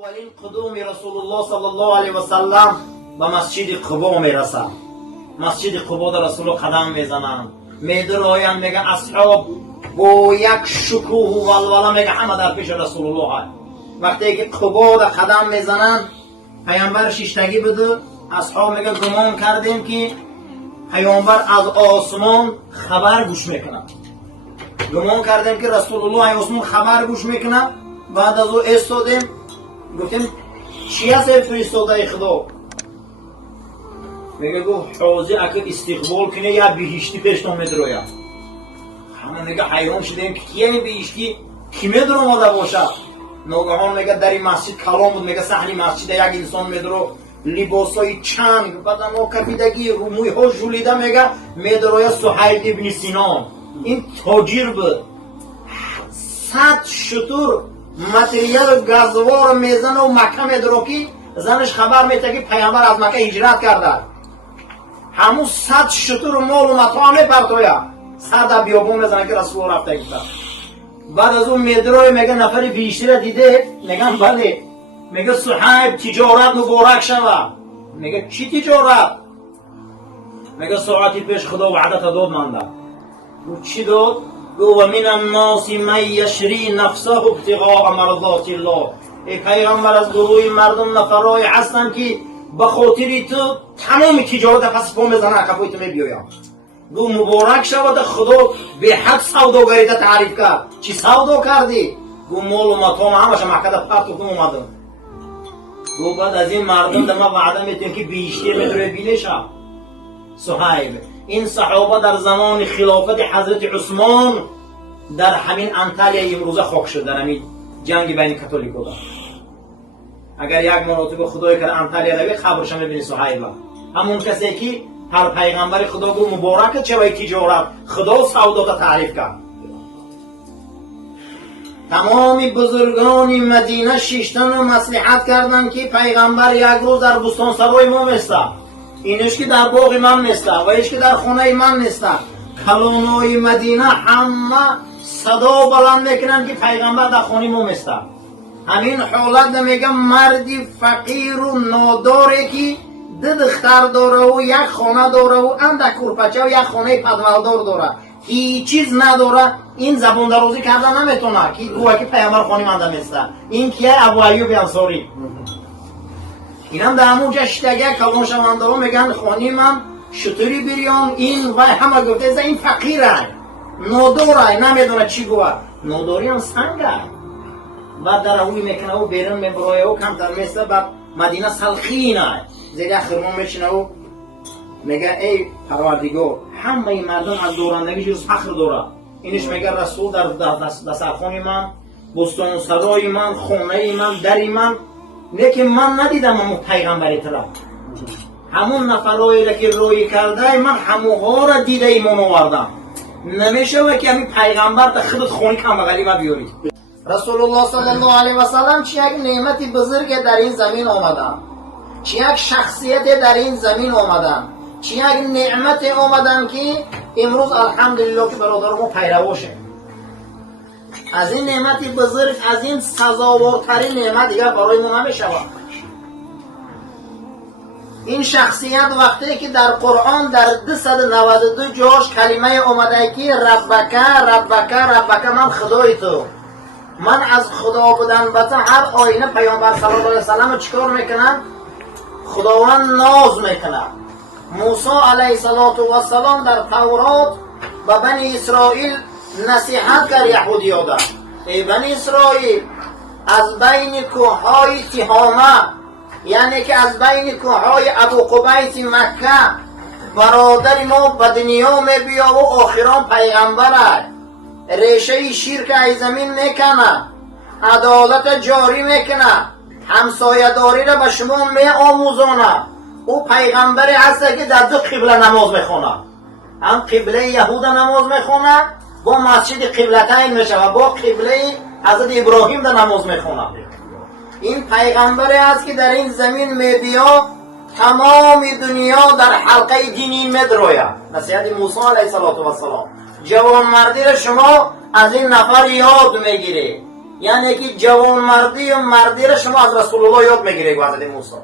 اولین قدوم رسول الله صلی الله علیه و سلم به مسجد قبا میرسند. مسجد قبا در رسول قدم میزنند، میدراین، میگه اصحاب با یک شکوه و ولوله، میگه همه در پیش رسول الله. وقتی که قبا در قدم میزنند، پیامبر شیشتگی بده، اصحاب میگه گمان کردیم که پیامبر از آسمان خبر گوش میکنه، گمان کردیم که رسول الله از آسمان خبر گوش میکنه. بعد از او ایستادیم، گفتیم چی هست فرستاده خدا؟ میگه گو حوضی اگه استقبال کنه یا بهشتی پیشتون میدروید. همه میگه حیران شدیم که کیه این بهشتی کی میدرو آمده باشه. ناگهان میگه در این مسجد کلام بود، میگه صحن مسجد یک انسان میدرو، لباسای چنگ، بدن ها کپیدگی، روموی ها ژولیده، میگه میدروید سهیل ابن سینان. این تاجر بود، 100 شتر متریال گازوار میزنه و مکه میدرو که زنش خبر میده که پیامبر از مکه هجرت کرده. همون 100 شتر مال و متاع میپرتوید، سر در بیابون میزنه که رسول الله رفته گفته. بعد از اون میدروی میگه نفر بیشتر را دیده؟ میگن بله. میگه صحیب تجارت مبارک شود. میگه چی تجارت؟ میگه ساعتی پیش خدا وعدت داد منده. او چی داد؟ و من الناس من یشری نفسه ابتغاء مرضات الله. ای پیغمبر، از گروه مردم نفرای هستن که به خاطر تو تمام تجارت پس پا میزنه، کپوی تو میبیایم. گو مبارک شود خدا به حد سوداگری تا تعریف کرد. چی سودا کردی؟ گو مال و متاع همش مکه در پرت کنم اومدم. گو بعد از این مردم در ما وعده میتونیم که بیشتر میدروی بیلشه. صحیب این صحابه در زمان خلافت حضرت عثمان در همین انطالیا امروزه خاک شد، در همین جنگ بین کاتولیکا. اگر یک مرتبه خدای کرد انطالیا روی خبرش میبینی صحیب، همون کسی که هر پیغمبر خدا گفت مبارک چه وی تجارت خدا سودا تا تعریف کرد. تمام بزرگان مدینه شیشتن و مصلحت کردن که پیغمبر یک روز در بستانسرای ما میسته، اینش که در باغ من نیسته و اینش که در خانه من نیسته. کلانای مدینه همه صدا بلند میکنن که پیغمبر در خانه ما نیسته. همین حالت میگه مردی فقیر و ناداره که دو دختر داره و یک خانه داره و اندک کورپچه و یک خانه پدولدار داره، هیچ چیز نداره، این زبان درازی کردن نمیتونه که گوه که پیغمبر خانه من نیسته. این کیه؟ ابو ایوب انصاری. اینم در همون جشتگه کلان شونده ها میگن خانی من شطوری بریام، این و همه گفته این فقیره، ناداره، نمیدونه چی گوه. ناداری هم سنگه. بعد در اوی میکنه و بیرون میبرایه و کمتر میسته. بعد مدینه سلخینه، زیر خرمان میشنه و میگه ای پروردگار، همه مردم از دورندگی جز فخر داره. اینش میگه رسول در دسترخوان من، بستان سرای من، خانه من، دری من، لیکن من ندیدم همون پیغمبری طرف. همون نفرایی را که روی کرده من هموها را دیده ایمان آوردم. نمیشه که همین پیغمبر تا خودت خونی کم بغلی ما بیاری. رسول الله صلی الله علیه و سلم چه یک نعمت بزرگ در این زمین آمدن، چه یک شخصیت در این زمین آمدن، چه یک نعمت آمدن که امروز الحمدلله که برادر ما پیرواشه. از این نعمت بزرگ، از این سزاوارترین نعمت دیگر برای ما نمیشود. این شخصیت وقتی که در قرآن در 292 جاش کلمه آمده که ربک ربک ربک، من خدای تو، من از خدا بودن بطه. هر آینه پیامبر صلی الله علیه و سلم چیکار میکنن؟ خداوند ناز میکنه. موسی علیه السلام در تورات به بنی اسرائیل نصیحت کرد یهودی‌ها داشت. ای بنی اسرائیل، از بین کوههای تهامه، یعنی که از بین کوههای ابو قبیس مکه، برادر ما به دنیا میبیا و آخران پیغمبر، ریشه شرک ای زمین میکنه، عدالت جاری میکنه، همسایه‌داری را به شما میآموزانه. او پیغمبری هست که در دو قبله نماز میخونه، هم قبله یهود نماز میخونه، با مسجد قبلتین میشه و با قبله حضرت ابراهیم در نماز میخونه. این پیغمبری است که در این زمین میبیا تمام دنیا در حلقه دینی میدروید. نصیحت موسی علیه السلام، جوان مردی را شما از این نفر یاد میگیری. یعنی که جوانمردی و مردی را شما از رسول الله یاد میگیرید و حضرت موسی.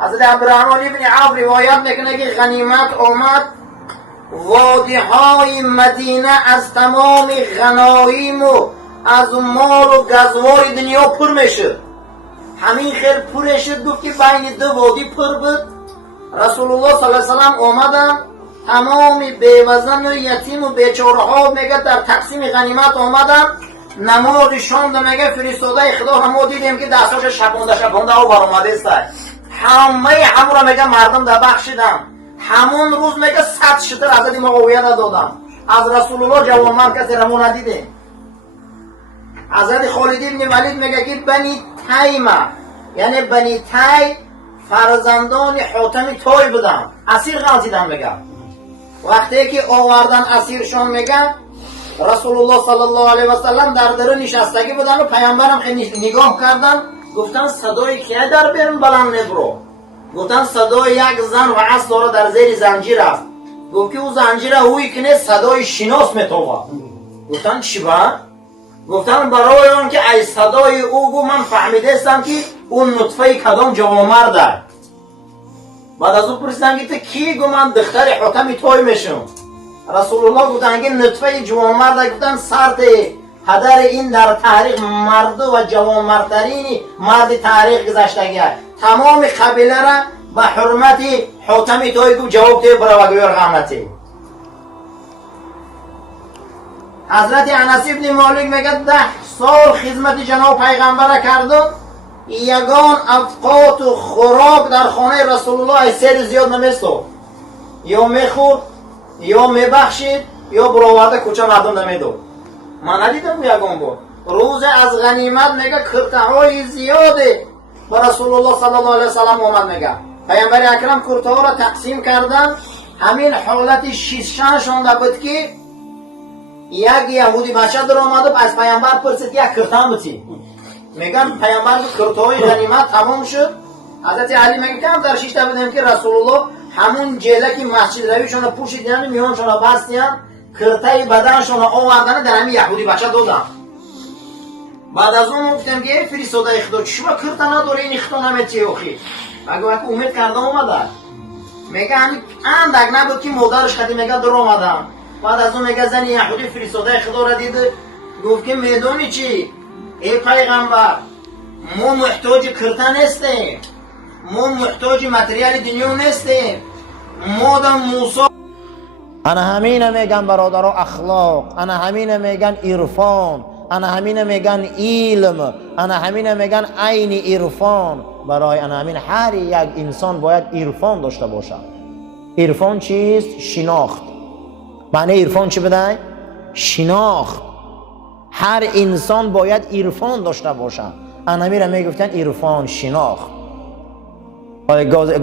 حضرت عبدالرحمن ابن عوف روایت میکنه که غنیمت آمد، وادی های مدینه از تمام غنایم و از مال و گزوار دنیا پر میشد. همین خیلی پر شد، گفت که بین دو وادی پر بود. رسول الله صلی الله علیه و سلم آمدن، تمام بیوزن و یتیم و بیچاره ها میگه در تقسیم غنیمت آمدن، نماز شام میگه فرستاده خدا را ما دیدیم که دستاش شپونده و برآمده است. همه را میگه مردم در بخشیدم. همون روز میگه 100 شتر حضرت معاویه دادم. از رسول الله جوانمرد کسی را ما ندیدیم. حضرت خالد ابن ولید میگه که بنی تیمه، یعنی بنی تی فرزندان حاتم تای بودن، اسیر غلطیدن. میگه وقتی که آوردن اسیرشان، میگه رسول الله صلی الله علیه و سلم در در نشستگی بودن و پیامبرم خیلی نگاه کردن، گفتن صدای کیه در بیرون بلند نبرو؟ گفتن صدای یک زن و عصا داره در زیر زنجیر است. گفت که او زنجیر اوی کنه صدای شناس میتوه. گفتن چی با؟ گفتن برای اون که ای صدای او گو من فهمیدستم که اون نطفه کدام جوانمرده. بعد از او پرسیدن که کی؟ گو من دختر حاتم توی میشم. رسول الله گفتن که نطفه جوانمرده. گفتن سرت هدر این در تاریخ مرد و جوانمردترین مرد تاریخ گذشتگی است. تمام قبیله را به حرمت حاتم توی گو جواب ده برای وگوی رحمتی. حضرت انس ابن مالک میگه 10 سال خدمت جناب پیغمبر کردم، یگان اوقات و خوراک در خانه رسول الله سیر زیاد نمیستو، یا میخورد یا میبخشید یا برآورده کوچه مردم نمیداد. من ندیدم یگان بود. روز از غنیمت میگه کرته های زیاده با رسول الله صلی الله علیه و سلم آمد. میگه پیامبر اکرم کرته ها را تقسیم کردن. همین حالت شیشان شونده بود که یک یهودی بچه در آمد و از پیامبر پرسید یک کرته هم بچی. میگن پیامبر کرته های غنیمت تمام شد. حضرت علی میگه کم در شیشته بودیم که رسول الله همون جیله که مسجد رویشون پوشیدن میانشون بستیان، کرته بدنشون آوردن در همین یهودی بچه دادن. بعد از اون گفتم که فرستاده خدا شما کرته نداره این خدا نمیتی اخی. مگه وقت امید کرده اومده. میگه همین اندک نبود که مادرش خدی میگه در آمدم. بعد از اون میگه زن یهودی فرستاده خدا را دیده، گفت که میدونی چی؟ ای پیغمبر، ما محتاج کرته نیستیم، ما محتاج متریال دنیا نیستیم، ما در موسی. انا همین میگن برادرها اخلاق، انا همین میگن عرفان، انا همین میگن علم، انا همین میگن عین عرفان. برای انا همین هر یک انسان باید عرفان داشته باشه. عرفان چیست؟ شناخت. معنی عرفان چی بده؟ شناخت. هر انسان باید عرفان داشته باشه. انا همین میگفتن عرفان، شناخت.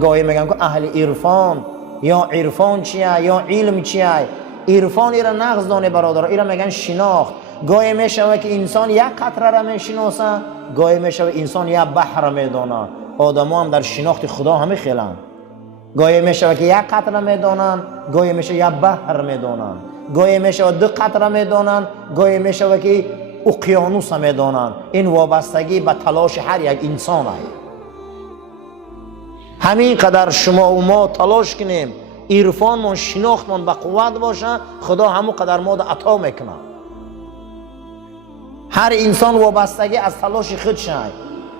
گاهی میگن که اهل عرفان یا عرفان چیه یا علم چیه. عرفان ایره نقض دانه برادر، ایره میگن شناخت. گاهی میشوه که انسان یک قطره را میشناسه، گاهی میشوه انسان یک بحر میدانه. آدم هم در شناخت خدا همه خیلن. گاهی میشوه که یک قطره میدانن، گاهی میشوه یک بحر میدانن، گاهی میشوه 2 قطره میدانن، گاهی میشوه که اقیانوس میدانن. این وابستگی به تلاش هر یک انسان است. همین قدر شما و ما تلاش کنیم عرفان و شناختمان به قوت باشه، خدا همون قدر ما ده عطا میکنه. هر انسان وابستگی از تلاش خود شد.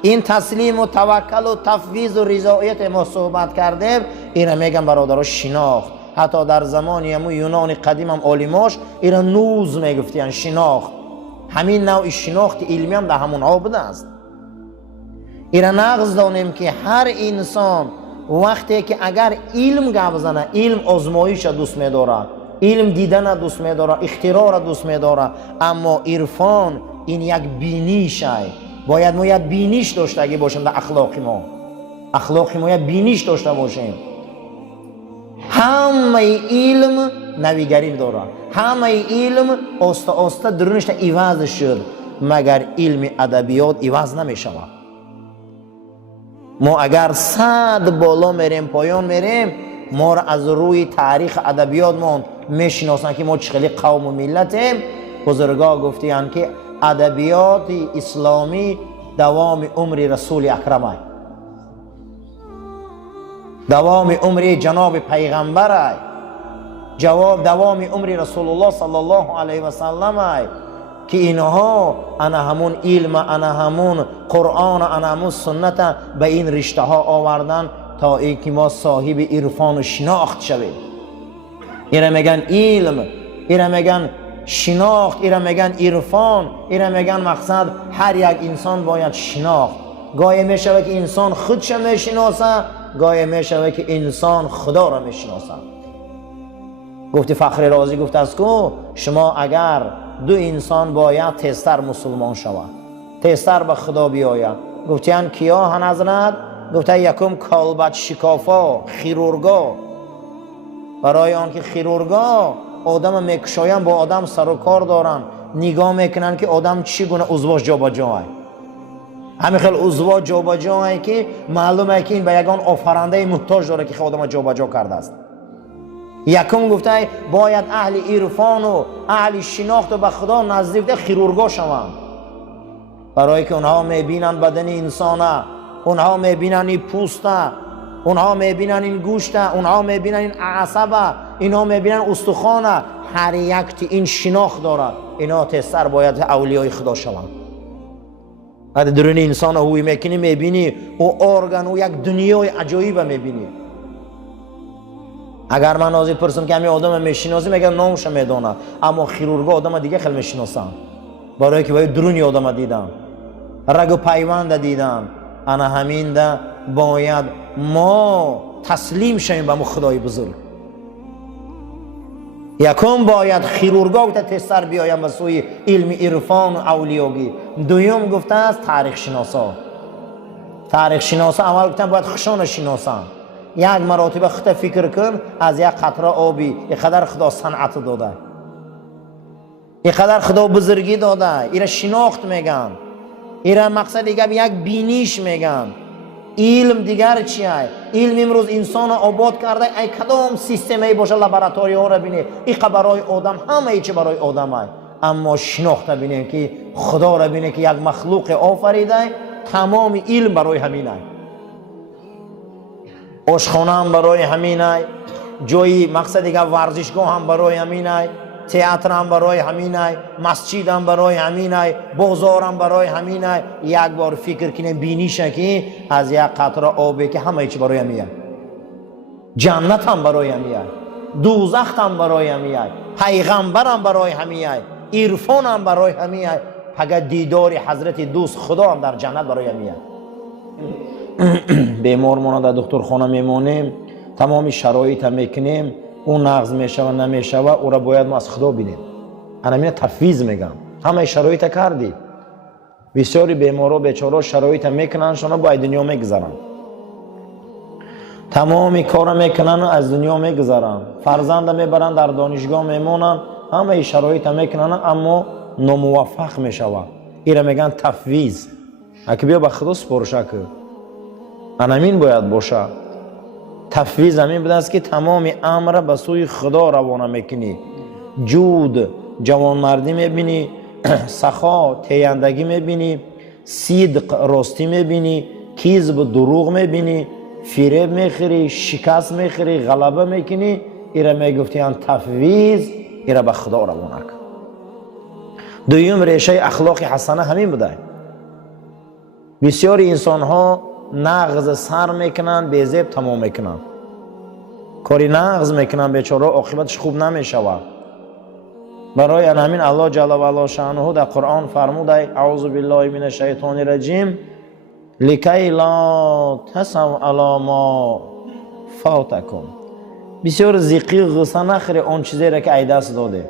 این تسلیم و توکل و تفویض و رضایت ما صحبت کردیم، اینا میگن برادرها شناخت. حتی در زمان یونان قدیم هم عالماش اینا نوز میگفتین شناخت. همین نوع شناخت علمی هم در همون ها بوده است. اینا نقض دانیم که هر انسان وقتی که اگر علم گپ بزنه، علم آزمایش دوست می‌داره، علم دیدن دوست می‌داره، اختراع را دوست می‌داره، اما عرفان این یک بینیش است. باید ما یک بینیش داشته باشیم در اخلاق ما. اخلاق ما یک بینیش داشته باشیم. همه علم نویگری داره، همه علم آسته آسته درونش عوض شد، مگر علم ادبیات عوض نمی‌شود. ما اگر 100 بالا میریم پایان میریم، ما را از روی تاریخ ادبیات ما میشناسن که ما چخیلی قوم و ملتیم. بزرگا گفتیان که ادبیات اسلامی دوام عمر رسول اکرم ای، دوام عمر جناب پیغمبر ای، دوام عمر رسول الله صلی الله علیه و سلم ای که اینها انا همون علم، انا همون قرآن، انا همون سنت به این رشته ها آوردن تا ای که ما صاحب عرفان و شناخت شویم. اینا میگن علم، اینا میگن شناخت، اینا میگن عرفان، اینا میگن مقصد هر یک انسان باید شناخت. گاهی میشوه که انسان خودش میشناسه، گاهی میشوه که انسان خدا را میشناسه. گفتی فخر رازی گفت است که شما اگر دو انسان باید تستر مسلمان شود، تستر به خدا بیاید. گفتیان کیا هن حضرت؟ گفته یکم کالبد شکافا خیرورگا، برای آن که خیرورگا آدم میکشاین با آدم سر و کار دارن، نگاه میکنن که آدم چی گونه عضواش جا به جا ای، همین خیلی عضوا جا به جا ای که معلومه که این به یگان آفرنده محتاج داره که آدم جا به جا کرده است. یکم گفته باید اهل عرفان و اهل شناخت و به خدا نزدیک خیرورگا شوند، برای که اونها میبینن بدن انسانه، اونها میبینن این پوسته، اونها میبینن این گوشته، اونها میبینن این عصبه، اینا میبینن استخوانه، هر یک این شناخت دارد. اینا تستر باید اولیای خدا شوند. بعد درون انسان هوی میکنی میبینی او ارگان و یک دنیای عجایب میبینی. اگر من از پرسم که همین آدم میشناسی میگه نامش میدونه، اما خیرورگا آدم دیگه خیلی میشناسن، برای که باید درونی آدم دیدن، رگ و پیوند دیدن. انا همین ده باید ما تسلیم شویم به خدای بزرگ. یکم باید خیرورگا گفته تستر بیایم به سوی علم عرفان و اولیاگی. دویم گفته است تاریخ شناسا. تاریخ شناسا اول گفتن باید خشان شناسن. یک مراتبه خط فکر کن از یک قطره آبی اینقدر خدا صنعت داده، اینقدر خدا بزرگی داده، ایره شناخت میگن، ایره مقصد دیگه یک بینیش میگن. علم دیگر چیه؟ علم امروز انسان آباد کرده، ای کدام سیستمی باشه لابراتوری ها را بینه، این برای آدم همه ای چه برای آدم های. اما شناخت بینه که خدا را بینه که یک مخلوق آفریده، تمام علم برای همینه. آشخانه هم برای همینه، جایی مقصد دیگه ورزشگاه هم برای همینه، تئاتر هم برای همینه، مسجد هم برای همینه، بازار هم برای همینه. یک بار فکر کنه بینیشه که از یک قطره آبی که همه چی برای همینه. جنت هم برای همینه، دوزخ هم برای همینه، پیغمبر هم برای همینه، عرفان هم برای همینه، فقط دیدار حضرت دوست خدا هم در جنت برای همینه. بیمار ما در دکترخانه میمونیم، تمامی شرایط میکنیم، اون نقض میشه و نمیشه و او را باید ما از خدا بینیم. انا میگم تفویض میگم، همه شرایط کردی. بسیاری بیمارا بیچارا شرایط میکنن، شونا باید دنیا میگذارن، تمامی کارا میکنن و از دنیا میگذارن، فرزند میبرن در دانشگاه میمونن، همه شرایط میکنن اما ناموفق میشوند. اینا میگن تفویض. اگه بیا به خدا سپارش کن، همین باید باشه. تفویض همین بوده است که تمام امر به سوی خدا روانه میکنی. جود جوانمردی میبینی، سخا تیندگی میبینی، صدق راستی میبینی، کذب دروغ میبینی، فریب میخوری، شکست میخوری، غلبه میکنی. اینا میگفتیان تفویض، اینا به خدا روانه کن. دویم ریشه اخلاق حسنه همین بوده. بسیاری انسان ها نغز سر میکنن، بیزیب تمام میکنن، کاری نغز میکنن، بیچاره عاقبتش خوب نمیشود. برای همین الله جل و علا شأنه در قرآن فرموده اعوذ بالله من الشیطان الرجیم لکی لا تسوا علی ما فاتکم. بسیار زیقی غصه نخوری اون چیزی را که ای دست داده.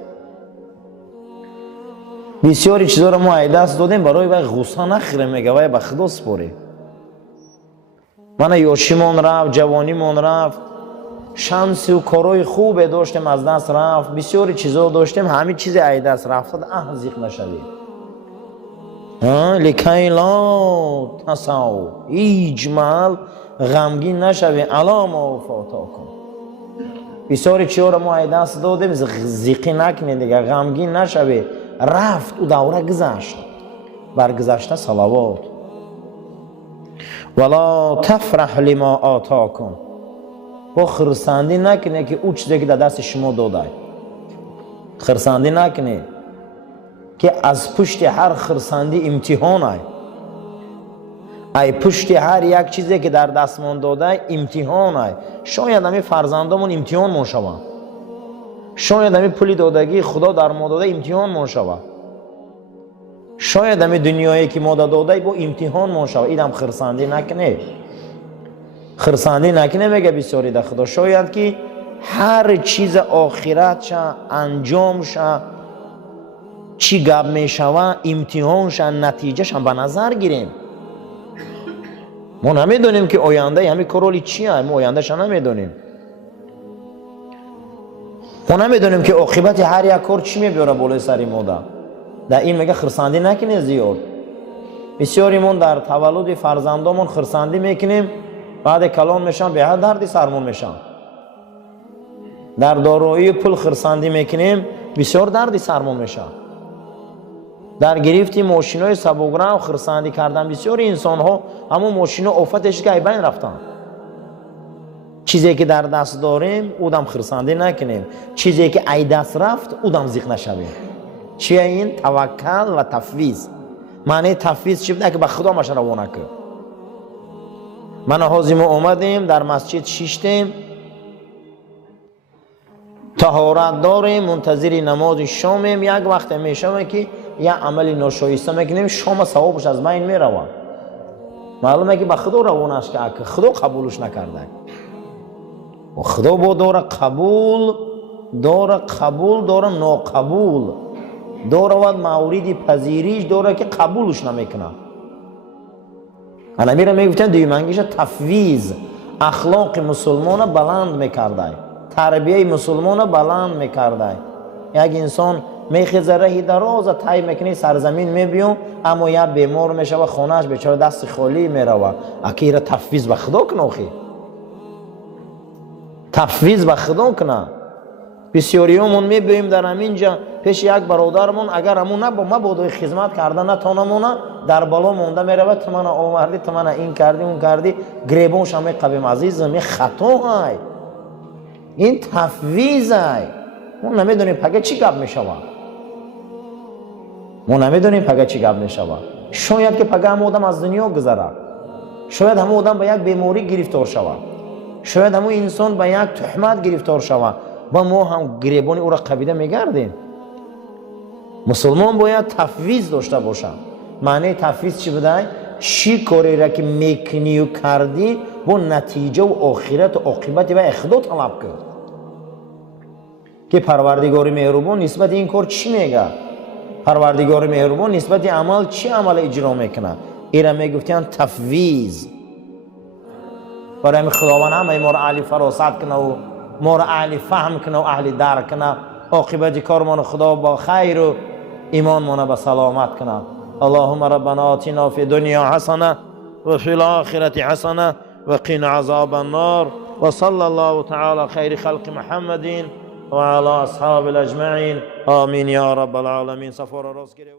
بسیاری چیزا را ما ای دست دادیم، برای غصه نخوری، میگه وای به خدا سپاری. من یاشیمون رفت، جوانیمون رفت، شانس و کارهای خوب داشتیم از دست رفت، بسیاری چیزا داشتیم همین چیز ای دست رفت، زیق نشوی. لکی لا تسوا، هیچ محل غمگین نشوی علی ما فاتکم. بسیاری چیزا را ما ای دست دادیم، زیقی نکنی دیگه، غمگین نشوی. رفت او دوره گذشت. برگذشته صلوات. ولا تفرح لما آتاکم. با خرسندی نکنه که او چیزی که در دست شما داده. خرسندی نکنه که از پشت هر خرسندی امتحان ای. ای پشت هر یک چیزی که در دستمان داده امتحان ای. شاید همین فرزندامون امتحان مون شوند. شاید همین پولی دادگی خدا در ما داده امتحان مون شود. شاید همین دنیایی که ما داده با امتحان مون شود. ایدم خرسندی نکنه. خرسندی نکنه میگه بسیاری در خدا. شاید که هر چیز آخرت شه انجام شه چی گپ میشوه امتحان شه نتیجه شه به نظر گیریم. ما نمیدونیم که آینده همین کرولی چیه. ما آینده شه نمیدونیم. ما نمیدونیم که عاقبت هر یک کار چی میبره بالای سر ما در این میگه خرسندی نکنه زیاد. بسیاری من در تولد فرزندامون خرسندی میکنیم بعد کلان میشن به هر دردی سرمون میشن. در دارایی پول خرسندی میکنیم بسیار دردی سرمون میشن. در گرفتی ماشینای سبکرو خرسندی کردن بسیاری انسان ها همون ماشینا آفتش که بین رفتن. چیزی که در دست داریم اودم خرسندی نکنیم. چیزی که ای دست رفت اودم زیق نشویم. چیه این؟ توکل و تفویض. معنی تفویض چی بوده؟ که به خدا ماش روانه کرد. من حاضیم اومدیم در مسجد شیشتیم طهارت داریم منتظر نماز شامیم. یک وقت میشم که یک عمل ناشایسته میکنیم شام ثوابش از بین میروه. معلومه که به خدا روانش که خدا قبولش نکرده و خدا با داره قبول داره ناقبول داره و موردی پذیریش داره که قبولش نمیکنه. انا میره میگفتن دیمانگیش تفویض اخلاق مسلمان بلند میکرده. تربیه مسلمان بلند میکرده. یک انسان میخیزه رهی دراز تای میکنی سرزمین میبیون اما یا بیمار میشه و خونهش بیچاره دست خالی میروه. اکی را تفویض به خدا کنه. تفویض به خدا کنه. بسیاریامون میبینیم در همینجا پیش یک برادرمون اگر همون مبادا خدمت کرده نتونمونه در بالا مونده میروه تو من آوردی تو من این کردی اون کردی گریبونش همه قبیم عزیزم این خطا های. این تفویض های. ما نمیدونیم پگه چی گپ میشوه. ما نمیدونیم پگه چی گپ میشوه. شاید که پگه هم آدم از دنیا گذره. شاید هم آدم به یک بیماری گرفتار شود. شاید هم انسان به یک تهمت گرفتار شود و ما هم گریبانی او را قبیده میگردیم. مسلمان باید تفویض داشته باشه. معنی تفویض چی بوده؟ چی کاری را که میکنی و کردی با نتیجه و آخرت و عاقبت و خدا طلب کرد. که پروردگار مهربان نسبت این کار چی میگه؟ پروردگار مهربان نسبت عمل چی عمل اجرا میکنه؟ اینا میگفتن تفویض. برای همین خداوند همه ما را اهل فراست کنه و ما را اهل فهم کنه و اهل درک کنه. عاقبت کارمان خدا با خیر و ایمان ما به سلامت کنه. اللهم ربنا آتنا فی دنیا حسنه و فی الاخره حسنه و قنا عذاب النار و صلی الله تعالی خیر خلق محمد و علی اصحاب الاجمعین. آمین یا رب العالمین. سفر راست گیره.